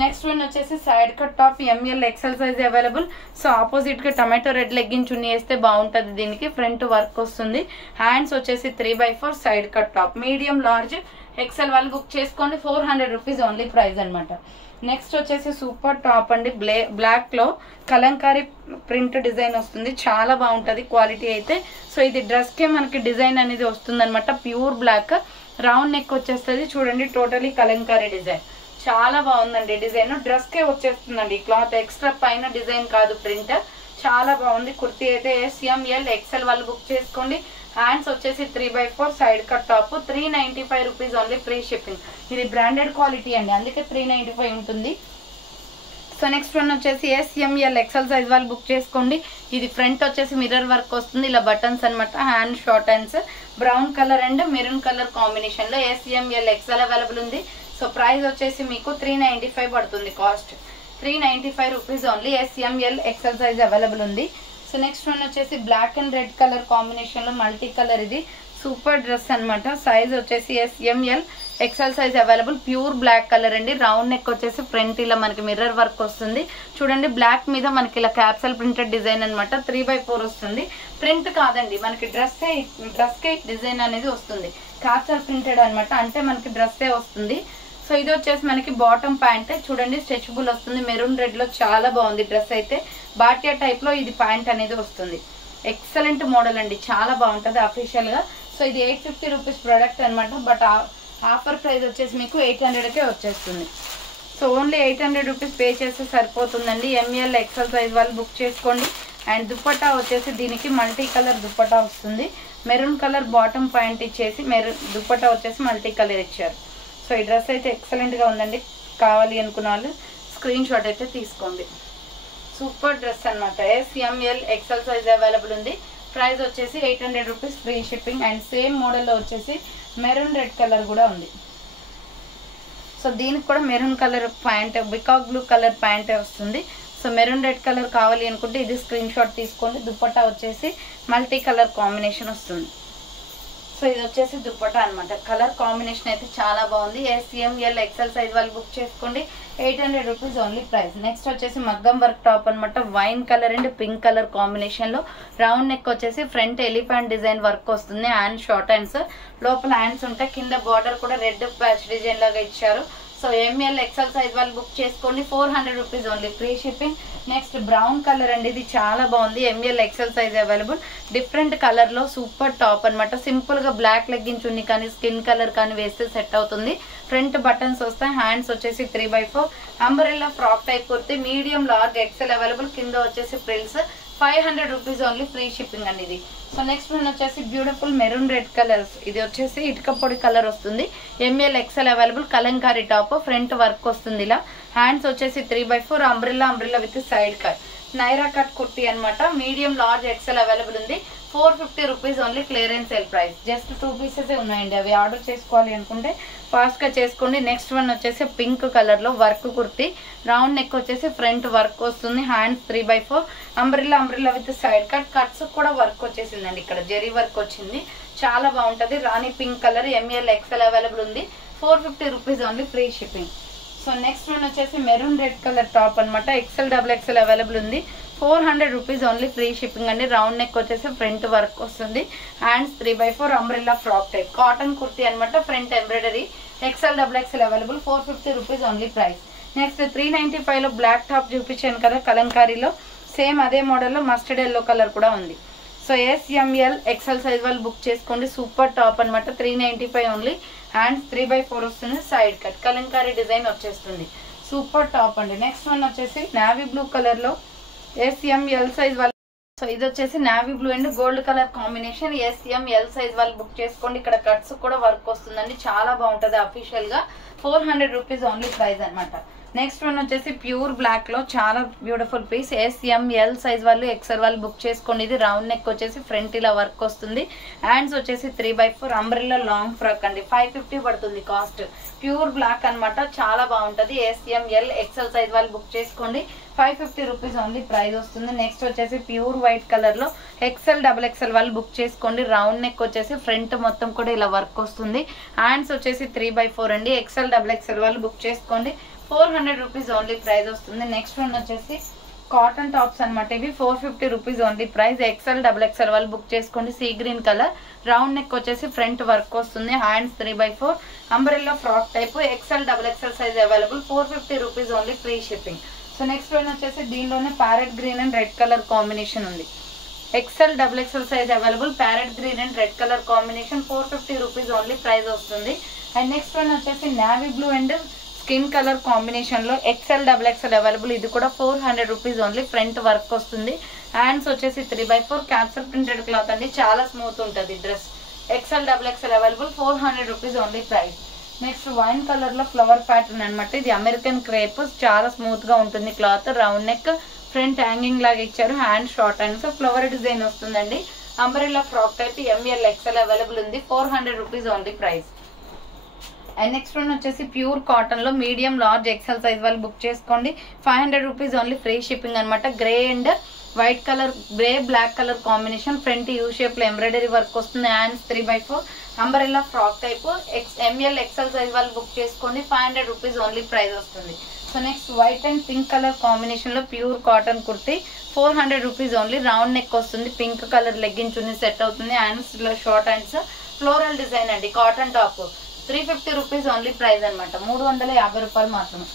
నెక్స్ట్ వన్ వచ్చేసి side cut top ML XL size available. So opposite గా టమాటో రెడ్ లెగ్గిన్ చున్నీ వేస్తే బాగుంటది, దీనికి ఫ్రంట్ వర్క్ వస్తుంది. హ్యాండ్స్ వచ్చేసి 3/4 side cut top, medium large XL వాళ్ళు బుక్ చేసుకోండి. 400 రూపీస్ ఓన్లీ ప్రైస్ అనమాట. నెక్స్ట్ వచ్చేసి సూపర్ టాప్ అండి, బ్లాక్ లో కలంకారీ ప్రింట్ డిజైన్ వస్తుంది, చాలా బాగుంటది క్వాలిటీ అయితే. సో ఇది డ్రెస్ కే మనకి డిజైన్ అనేది వస్తుంది అనమాట, ప్యూర్ బ్లాక్. రౌండ్ నెక్ వచ్చేస్తుంది చూడండి, టోటలీ కలంకారీ డిజైన్, చాలా బాగుందండి డిజైన్. డ్రెస్ కే వచ్చేస్తుందండి క్లాత్, ఎక్స్ట్రా పైన డిజైన్ కాదు, ప్రింట్. చాలా బాగుంది కుర్తీ అయితే. SML XL వాళ్ళు బుక్ చేసుకోండి. హ్యాండ్స్ వచ్చేసి 3/4 side cut top, 395 rupees only, free shipping. ఇది బ్రాండెడ్ క్వాలిటీ అండి, అందుకే 395 ఉంటుంది. సో నెక్స్ట్ వన్ వచ్చేసి SML XL సైజ్ వాళ్ళు బుక్ చేసుకోండి. ఇది ఫ్రంట్ వచ్చేసి మిర్రర్ వర్క్ వస్తుంది, ఇలా బటన్స్ అనమాట, hand short hands, brown colour and maroon colour combination లో SML XL అవైలబుల్ ఉంది. సో ప్రైస్ వచ్చేసి మీకు 395 పడుతుంది, cost 395 rupees only. SML XL size available ఉంది. సో నెక్స్ట్ వన్ వచ్చేసి black and red colour combination లో మల్టీ కలర్, ఇది సూపర్ డ్రెస్ అనమాట. సైజ్ వచ్చేసి SML XL size available, pure black colour అండి. రౌండ్ నెక్ వచ్చేసి ఫ్రంట్ ఇలా మనకి మిర్రర్ వర్క్ వస్తుంది చూడండి, బ్లాక్ మీద మనకి ఇలా క్యాప్సల్ ప్రింటెడ్ డిజైన్ అనమాట. 3/4 వస్తుంది, ప్రింట్ కాదండి, మనకి డ్రెస్ కే డిజైన్ అనేది వస్తుంది, క్యాప్సల్ ప్రింటెడ్ అనమాట, అంటే మనకి డ్రెస్సే వస్తుంది. సో ఇది వచ్చేసి మనకి బాటమ్ ప్యాంట్ చూడండి, స్ట్రెచబుల్ వస్తుంది, మెరూన్ రెడ్ లో చాలా బాగుంది డ్రెస్ అయితే. బాటియా టైప్ లో ఇది ప్యాంట్ అనేది వస్తుంది, ఎక్సలెంట్ మోడల్ అండి, చాలా బాగుంటది అఫీషియల్ గా. సో ఇది 850 రూపీస్ ప్రోడక్ట్ అనమాట, బట్ ఆఫర్ ప్రైస్ వచ్చేసి మీకు 800కే వచ్చేస్తుంది. సో ఓన్లీ 800 రూపీస్ పే చేస్తే సరిపోతుందండి. ML XL సైజ్ వాళ్ళు బుక్ చేసుకోండి. అండ్ దుప్పట్టా వచ్చేసి దీనికి మల్టీ కలర్ దుప్పట్టా వస్తుంది, మెరూన్ కలర్ బాటమ్ ప్యాంట్ ఇచ్చేసి దుప్పట్టా వచ్చేసి మల్టీ కలర్ ఇచ్చారు. సో ఈ డ్రెస్ అయితే ఎక్సలెంట్ గా ఉందండి, కావాలి అనుకున్న వాళ్ళు స్క్రీన్ షాట్ అయితే తీసుకోండి. సూపర్ డ్రెస్ అనమాట, SML XL సైజ్ అవైలబుల్ ఉంది. ప్రైస్ వచ్చేసి 800 rupees, free shipping. And same మోడల్లో వచ్చేసి మెరూన్ రెడ్ కలర్ కూడా ఉంది. సో దీనికి కూడా maroon colour pant, peacock blue colour pant వస్తుంది. సో మెరూన్ రెడ్ కలర్ కావాలి అనుకుంటే ఇది స్క్రీన్ షాట్ తీసుకోండి. దుప్పట్టా వచ్చేసి మల్టీ కలర్ కాంబినేషన్ వస్తుంది. సో ఇది వచ్చేసి దుప్పటా అనమాట. కలర్ కాంబినేషన్ అయితే చాలా బాగుంది. SML XL సైజ్ వాళ్ళు బుక్ చేసుకోండి. 800 రూపీస్ ఓన్లీ ప్రైస్. నెక్స్ట్ వచ్చేసి మగ్గం వర్క్ టాప్ అనమాట. Wine colour and pink colour combination లో రౌండ్ నెక్ వచ్చేసి ఫ్రంట్ ఎలిఫెంట్ డిజైన్ వర్క్ వస్తుంది. హ్యాండ్ షార్ట్ హ్యాండ్స్, లోపల హ్యాండ్స్ ఉంటాయి. కింద బార్డర్ కూడా రెడ్ ప్యాచ్ డిజైన్ లాగా ఇచ్చారు. సో ML XL సైజ్ వాళ్ళు బుక్ చేసుకోండి. 400 rupees only free shipping. Next brown colour అండి, ఇది చాలా బాగుంది. ML XL size available. Different colour లో సూపర్ టాప్ అనమాట. సింపుల్ గా బ్లాక్ లెగ్గిన్ చున్నీ కానీ స్కిన్ కలర్ కానీ వేస్తే సెట్ అవుతుంది. ఫ్రంట్ బటన్స్ వస్తాయి. హ్యాండ్స్ వచ్చేసి 3/4 umbrella frock type kurti. Medium large XL available. కింద వచ్చేసి frills. 500 rupees only free shipping అండి ఇది. సో నెక్స్ట్ వన్ వచ్చేసి బ్యూటిఫుల్ మెరూన్ రెడ్ కలర్స్. ఇది వచ్చేసి ఇటుక పొడి కలర్ వస్తుంది. ML XL available. Kalamkari top, front work వస్తుంది ఇలా. హ్యాండ్స్ వచ్చేసి 3/4 umbrella with side cut. Naira cut kurti అనమాట. మీడియం లార్జ్ XL అవైలబుల్ ఉంది. 450 rupees only clearance sale price. Just 2 pieces ఉన్నాయండి. అవి ఆర్డర్ చేసుకోవాలి అనుకుంటే ఫాస్ట్ గా చేసుకోండి. నెక్స్ట్ వన్ వచ్చేసి పింక్ కలర్ లో వర్క్ కుర్తి. రౌండ్ నెక్ వచ్చేసి ఫ్రంట్ వర్క్ వస్తుంది. Hands 3/4 umbrella with side cut. Cuts కూడా వర్క్ వచ్చేసిందండి. ఇక్కడ జెరీ వర్క్ వచ్చింది. చాలా బాగుంటది. Rani pink colour. ML XL available ఉంది. 450 rupees only free shipping. So next one వచ్చేసి మెరూన్ రెడ్ కలర్ టాప్ అనమాట. XL XXL అవైలబుల్ ఉంది. 400 రూపీస్ ఓన్లీ ఫ్రీ షిప్పింగ్ అండి. రౌండ్ నెక్ వచ్చేసి ఫ్రంట్ వర్క్ వస్తుంది. Hands 3/4 umbrella frock type. Cotton kurti అనమాట. Front embroidery. XL XXL available. 450 rupees only price. Next 395 లో బ్లాక్ టాప్ చూపించాను కదా కలంకారీలో. సేమ్ అదే మోడల్లో మస్టర్డ్ ఎల్లో కలర్ కూడా ఉంది. సో SML XL సైజ్ వాళ్ళు బుక్ చేసుకోండి. సూపర్ టాప్ అనమాట. 395 ఓన్లీ. హ్యాండ్స్ 3/4 వస్తుంది. సైడ్ కట్ కలంకారీ డిజైన్ వచ్చేస్తుంది. సూపర్ టాప్ అండి. నెక్స్ట్ వన్ వచ్చేసి నావీ బ్లూ కలర్ లో SML సైజ్ వాళ్ళు. సో ఇది వచ్చేసి navy blue and gold colour combination. SML size వాళ్ళు బుక్ చేసుకోండి. ఇక్కడ కట్స్ కూడా వర్క్ వస్తుందండి. చాలా బాగుంటది. అఫీషియల్ గా 400 రూపీస్ ఓన్లీ ప్రైస్ అనమాట. నెక్స్ట్ వన్ వచ్చేసి ప్యూర్ బ్లాక్ లో చాలా బ్యూటిఫుల్ పీస్. SML సైజ్ వాళ్ళు XL వాళ్ళు బుక్ చేసుకోండి. ఇది రౌండ్ నెక్ వచ్చేసి ఫ్రంట్ ఇలా వర్క్ వస్తుంది. హ్యాండ్స్ వచ్చేసి 3/4 అంబ్రెల్లా లాంగ్ ఫ్రాక్ అండి. 550 పడుతుంది కాస్ట్. ప్యూర్ బ్లాక్ అనమాట. చాలా బాగుంటది. SML XL సైజ్ వాళ్ళు బుక్ చేసుకోండి. 550 రూపీస్ ఓన్లీ ప్రైస్ వస్తుంది. నెక్స్ట్ వచ్చేసి ప్యూర్ వైట్ కలర్ లో XL XXL వాళ్ళు బుక్ చేసుకోండి. రౌండ్ నెక్ వచ్చేసి ఫ్రంట్ మొత్తం కూడా ఇలా వర్క్ వస్తుంది. హ్యాండ్స్ వచ్చేసి 3/4 అండి. XL XXL వాళ్ళు బుక్ చేసుకోండి. 400 రూపీస్ ఓన్లీ ప్రైస్ వస్తుంది. నెక్స్ట్ వన్ వచ్చేసి కాటన్ టాప్స్ అనమాట. ఇవి 450 rupees only price. XL XXL వాళ్ళు బుక్ చేసుకోండి. Sea green colour. Round neck వచ్చేసి ఫ్రంట్ వర్క్ వస్తుంది. Hands 3/4 umbrella frock type. XL XXL size available. 450 rupees only free shipping. So next one వచ్చేసి దీనిలోనే parrot green and red colour combination ఉంది. XL XXL size available. Parrot green and red colour combination. 450 rupees only price వస్తుంది. అండ్ నెక్స్ట్ వన్ వచ్చేసి navy blue and skin colour combination లో XL XXL అవైలబుల్. ఇది కూడా 400 రూపీస్ ఓన్లీ. ఫ్రంట్ వర్క్ వస్తుంది. హ్యాండ్స్ వచ్చేసి 3/4 క్యాప్సూల్ ప్రింటెడ్ క్లాత్ అండి. చాలా స్మూత్ ఉంటుంది dress. XL XXL available. 400 rupees only price. Next wine colour లో ఫ్లవర్ ప్యాటర్న్ అనమాట. ఇది అమెరికన్ క్రేప్. చాలా స్మూత్ గా ఉంటుంది cloth. Round neck front hanging లాగా ఇచ్చారు. Hand short hands. Flower design వస్తుందండి. Umbrella frock type. ML XL available ఉంది. 400 rupees only price. And next one వచ్చేసి ప్యూర్ కాటన్ లో మీడియం లార్జ్ XL సైజ్ వాళ్ళు బుక్ చేసుకోండి. 500 రూపీస్ ఓన్లీ ఫ్రీ షిప్పింగ్ అనమాట. Grey and white colour, grey black colour combination. Front U shape లో ఎంబ్రాయిడరీ వర్క్ వస్తుంది. Hands 3/4 umbrella frock type. ML XL size వాళ్ళు బుక్ చేసుకోండి. 500 రూపీస్ ఓన్లీ ప్రైస్ వస్తుంది. So next white and pink colour combination లో pure cotton kurti. 400 rupees only. Round neck వస్తుంది. Pink colour legging chunni set అవుతుంది. Hands short hands. Floral design అండి. Cotton top. 350 rupees only price అనమాట. 350 రూపాయలు మాత్రమే.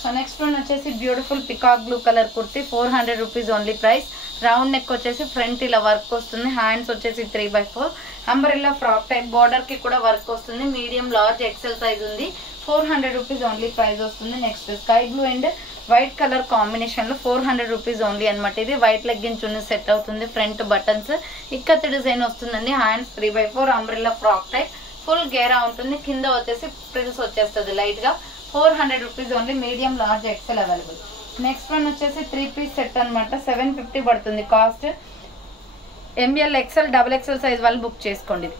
సో నెక్స్ట్ వన్ వచ్చేసి beautiful peacock blue colour kurti. 400 rupees only price. Round neck వచ్చేసి ఫ్రంట్ ఇలా వర్క్ వస్తుంది. హ్యాండ్స్ వచ్చేసి 3/4 అంబ్రెల్లా ఫ్రాక్ టైప్. బార్డర్ కి కూడా వర్క్ వస్తుంది. మీడియం లార్జ్ XL సైజ్ ఉంది. 400 రూపీస్ ఓన్లీ ప్రైస్ వస్తుంది. Next sky blue and white colour combination లో 400 రూపీస్ ఓన్లీ అనమాట. ఇది వైట్ లెగ్గిన్ చున్నీ సెట్ అవుతుంది. ఫ్రంట్ బటన్స్ ఇక్కత్ డిజైన్ వస్తుందండి. Hands 3/4 umbrella frock type. Full గేరా ఉంటుంది. కింద వచ్చేసి ప్రిల్స్ వచ్చేస్తుంది లైట్ గా. 400 rupees only. Medium large XL available. Next one వచ్చేసి 3 పీస్ సెట్ అనమాట. 750 పడుతుంది cost. ML XL XXL size వాళ్ళు బుక్ చేసుకోండి.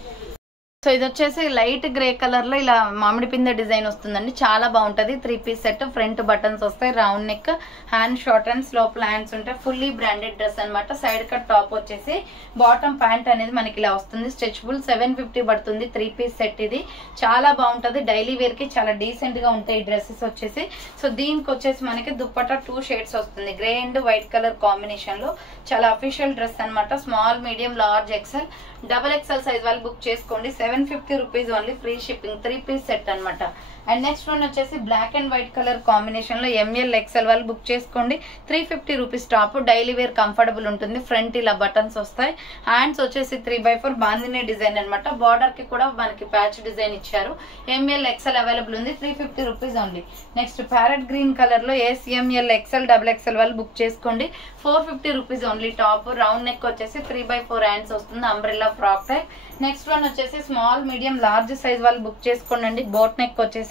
సో ఇది వచ్చేసి లైట్ గ్రే కలర్ లో ఇలా మామిడి పిందె డిజైన్ వస్తుందండి, చాలా బాగుంటది. 3 పీస్ సెట్, ఫ్రంట్ బటన్స్ వస్తాయి, round neck, hand short hands, లోపల హ్యాండ్స్ ఉంటాయి. ఫుల్లీ బ్రాండెడ్ డ్రెస్ అనమాట. సైడ్ కట్ టాప్ వచ్చేసి బాటమ్ ప్యాంట్ అనేది మనకి ఇలా వస్తుంది. స్ట్రెచబుల్ 750 పడుతుంది. 3 పీస్ సెట్ ఇది చాలా బాగుంటది. డైలీ వేర్ కి చాలా డీసెంట్ గా ఉంటాయి ఈ డ్రెస్సెస్ వచ్చేసి. సో దీనికి వచ్చేసి మనకి దుప్పట్టా 2 షేడ్స్ వస్తుంది, grey and white colour combination లో. చాలా అఫీషియల్ డ్రెస్ అనమాట. Small, medium, large, XL, double XL size వాళ్ళు బుక్ చేసుకోండి. 750 rupees only, free shipping. 3 piece set అనమాట. అండ్ నెక్స్ట్ వన్ వచ్చేసి black and white colour combination లో ఎంఎల్ ఎక్సెల్ వాళ్ళు బుక్ చేసుకోండి. 350 rupees top, daily wear comfortable ఉంటుంది. ఫ్రంట్ ఇలా బటన్స్ వస్తాయి, హ్యాండ్స్ వచ్చేసి 3/4 బాందినే డిజైన్ అనమాట. బార్డర్ కి కూడా మనకి ప్యాచ్ డిజైన్ ఇచ్చారు. ఎంఎల్ ఎక్సెల్ అవైలబుల్ ఉంది. 350 rupees only. Next parrot green colour లో ఎంఎల్ ఎక్సెల్, డబుల్ ఎక్సెల్ వాళ్ళు బుక్ చేసుకోండి. 450 rupees only top. Round neck వచ్చేసి 3/4 హ్యాండ్స్ వస్తుంది, umbrella frock type. Next one వచ్చేసి స్మాల్, మీడియం, లార్జ్ సైజ్ వాళ్ళు బుక్ చేసుకోండి. బోట్ నెక్ వచ్చేసి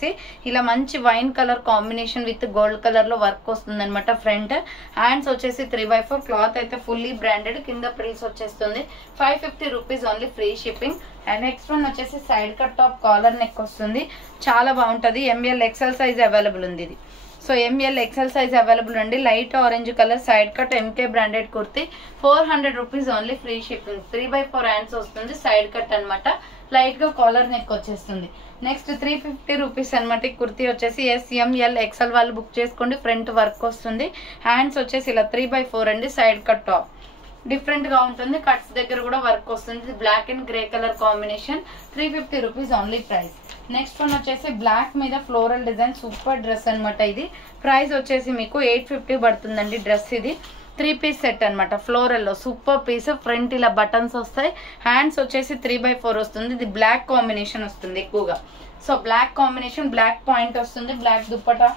ఇలా మంచి wine colour combination with gold colour లో వర్క్ వస్తుంది అనమాట. ఫ్రంట్ హ్యాండ్స్ వచ్చేసి 3/4. క్లాత్ అయితే ఫుల్లీ బ్రాండెడ్, కింద ప్రిల్స్ వచ్చేస్తుంది. 550 rupees only, free shipping. And next one వచ్చేసి side cut top, collar neck వస్తుంది, చాలా బాగుంటది. ఎంఎల్ ఎక్సెల్ సైజ్ అవైలబుల్ ఉంది ఇది. So ML XL size available అండి. Light orange colour side cut MK branded kurti, 400 rupees only, free shipping. 3/4 hands వస్తుంది, సైడ్ కట్ అనమాట. లైట్ గా కాలర్ నెక్ వచ్చేస్తుంది. నెక్స్ట్ 350 రూపీస్ అనమాట. ఈ కుర్తీ వచ్చేసి ఎంఎల్ ఎక్సెల్ వాళ్ళు బుక్ చేసుకోండి. ఫ్రంట్ వర్క్ వస్తుంది, హ్యాండ్స్ వచ్చేసి ఇలా 3/4 అండి. సైడ్ కట్ టాప్ డిఫరెంట్ గా ఉంటుంది, కట్స్ దగ్గర కూడా వర్క్ వస్తుంది. Black and grey colour combination. 350 rupees only price. Next one వచ్చేసి బ్లాక్ మీద ఫ్లోరల్ డిజైన్, సూపర్ డ్రెస్ అనమాట. ఇది ప్రైస్ వచ్చేసి మీకు 850 పడుతుందండి డ్రెస్. ఇది 3 పీస్ సెట్ అనమాట. ఫ్లోరల్ లో సూపర్ పీస్. ఫ్రంట్ ఇలా బటన్స్ వస్తాయి, హ్యాండ్స్ వచ్చేసి 3/4 వస్తుంది. ఇది బ్లాక్ కాంబినేషన్ వస్తుంది ఎక్కువగా. So black combination, black point వస్తుంది, black dupatta,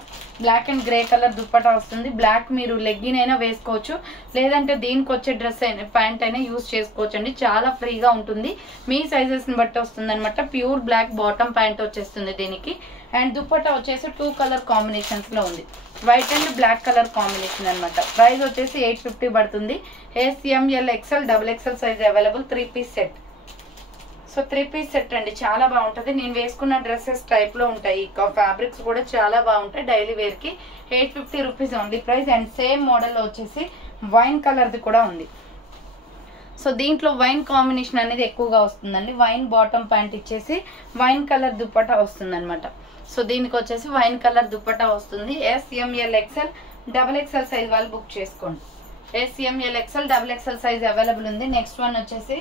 black and grey colour dupatta వస్తుంది. బ్లాక్ మీరు లెగ్గిన్ అయినా వేసుకోవచ్చు, లేదంటే దీనికి వచ్చే డ్రెస్ అయినా ప్యాంట్ అయినా యూజ్ చేసుకోవచ్చు అండి. చాలా ఫ్రీగా ఉంటుంది, మీ సైజెస్ ని బట్టి వస్తుంది అనమాట. ప్యూర్ బ్లాక్ బాటమ్ ప్యాంట్ వచ్చేస్తుంది దీనికి. అండ్ దుప్పటా వచ్చేసి 2 కలర్ కాంబినేషన్స్ లో ఉంది, white and black colour combination అనమాట. ప్రైస్ వచ్చేసి 850 పడుతుంది. ML XL, double XL size available. 3 piece set. So 3 piece set అండి, చాలా బాగుంటది. నేను వేసుకున్న డ్రెస్సెస్ టైప్ లో ఉంటాయి, ఫ్యాబ్రిక్స్ కూడా చాలా బాగుంటాయి. డైలీ వేర్ కి 850 rupees only price. And same model లో వచ్చేసి వైన్ కలర్ ది కూడా ఉంది. సో దీంట్లో వైన్ కాంబినేషన్ అనేది ఎక్కువగా వస్తుందండి. వైన్ బాటమ్ ప్యాంట్ ఇచ్చేసి వైన్ కలర్ దుప్పటా వస్తుంది అనమాట. సో దీనికి వచ్చేసి వైన్ కలర్ దుప్పటా వస్తుంది. ML XL, double XL size వాళ్ళు బుక్ చేసుకోండి. ML XL, double XL size available ఉంది. నెక్స్ట్ వన్ వచ్చేసి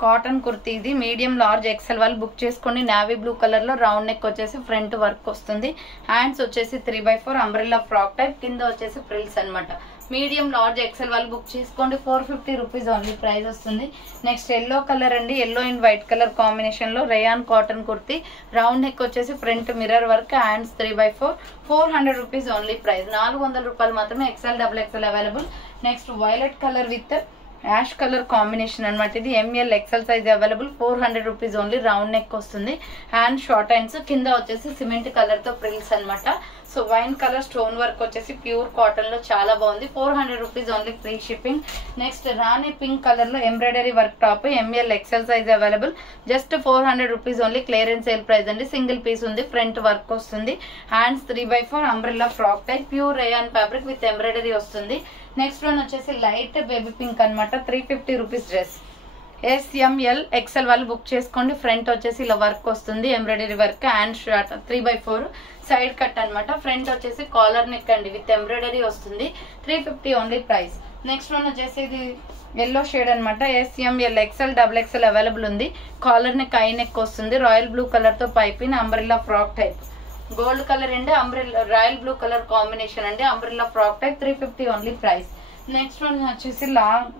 కాటన్ కుర్తీ. ఇది మీడియం, లార్జ్, ఎక్సెల్ వాళ్ళు బుక్ చేసుకోండి. నావీ బ్లూ కలర్ లో రౌండ్ నెక్ వచ్చేసి ఫ్రంట్ వర్క్ వస్తుంది. హ్యాండ్స్ వచ్చేసి 3/4 అంబ్రెల్లా ఫ్రాక్ టైప్, కింద వచ్చేసి ఫ్రిల్స్ అనమాట. మీడియం, లార్జ్, ఎక్సెల్ వాళ్ళు బుక్ చేసుకోండి. 450 రూపీస్ ఓన్లీ ప్రైస్ వస్తుంది. నెక్స్ట్ ఎల్లో కలర్ అండి, yellow and white colour combination లో rayon cotton kurti. Round neck వచ్చేసి front mirror work, hands 3/4, 400 rupees only price. 400 రూపాయలు మాత్రమే. XL, double XL available. Next violet colour with ash colour combination అనమాట. ఇది M L XL size available. 400 rupees only. Round neck వస్తుంది, హ్యాండ్ షార్ట్ హ్యాండ్స్, కింద వచ్చేసి సిమెంట్ కలర్ తో ప్రిల్స్ అనమాట. So wine colour stone work వచ్చేసి ప్యూర్ కాటన్ లో చాలా బాగుంది. 400 rupees only, free shipping. Next rani pink colour లో embroidery work top, M L XL size available. Just 400 rupees only. Clearance sale price అండి. సింగిల్ పీస్ ఉంది, ఫ్రంట్ వర్క్ వస్తుంది, hands 3/4 umbrella frock type, pure rayon fabric with embroidery వస్తుంది. నెక్స్ట్ వన్ వచ్చేసి లైట్ బేబీ పింక్ అనమాట. 350 రూపీస్ డ్రెస్. ఎంఎల్ ఎక్సెల్ వాళ్ళు బుక్ చేసుకోండి. ఫ్రంట్ వచ్చేసి ఇలా వర్క్ వస్తుంది, embroidery work, hand short 3/4 side cut అనమాట. ఫ్రంట్ వచ్చేసి కాలర్ నెక్ అండి విత్ ఎంబ్రాయిడరీ వస్తుంది. 350 ఓన్లీ ప్రైస్. నెక్స్ట్ వన్ వచ్చేసి ఇది ఎల్లో షేడ్ అనమాట. M L XL, double XL available ఉంది. కాలర్ నెక్, ఐ నెక్ వస్తుంది. రాయల్ బ్లూ కలర్ తో piping, umbrella frock type. Gold colour అండి, umbrella royal blue colour combination అండి, umbrella frock type. 350 only price. Next one వచ్చేసి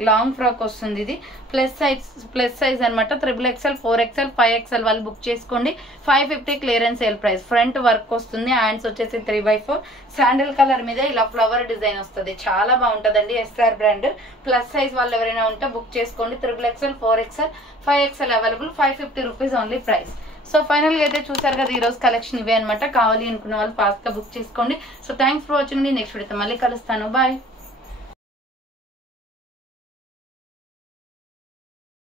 లాంగ్ ఫ్రాక్ వస్తుంది. ఇది ప్లస్ సైజ్ అనమాట. 3XL, 4XL, 5XL వాళ్ళు బుక్ చేసుకోండి. 550 clearance sale price. Front work వస్తుంది, హ్యాండ్స్ వచ్చేసి 3/4 శాండిల్ కలర్ మీద ఇలా ఫ్లవర్ డిజైన్ వస్తుంది. చాలా బాగుంటదండి. SR brand. ప్లస్ సైజ్ వాళ్ళు ఎవరైనా ఉంటే బుక్ చేసుకోండి. 3XL, 4XL, 5XL available. 550 rupees only price. So final గా అయితే చూసారు కదా, ఈ రోజు కలెక్షన్ ఇవే అనమాట. కావాలి అనుకున్న వాళ్ళు ఫాస్ట్ గా బుక్ చేసుకోండి. So thanks for watching. Next వీడియోతో మళ్ళీ కలుస్తాను. బాయ్.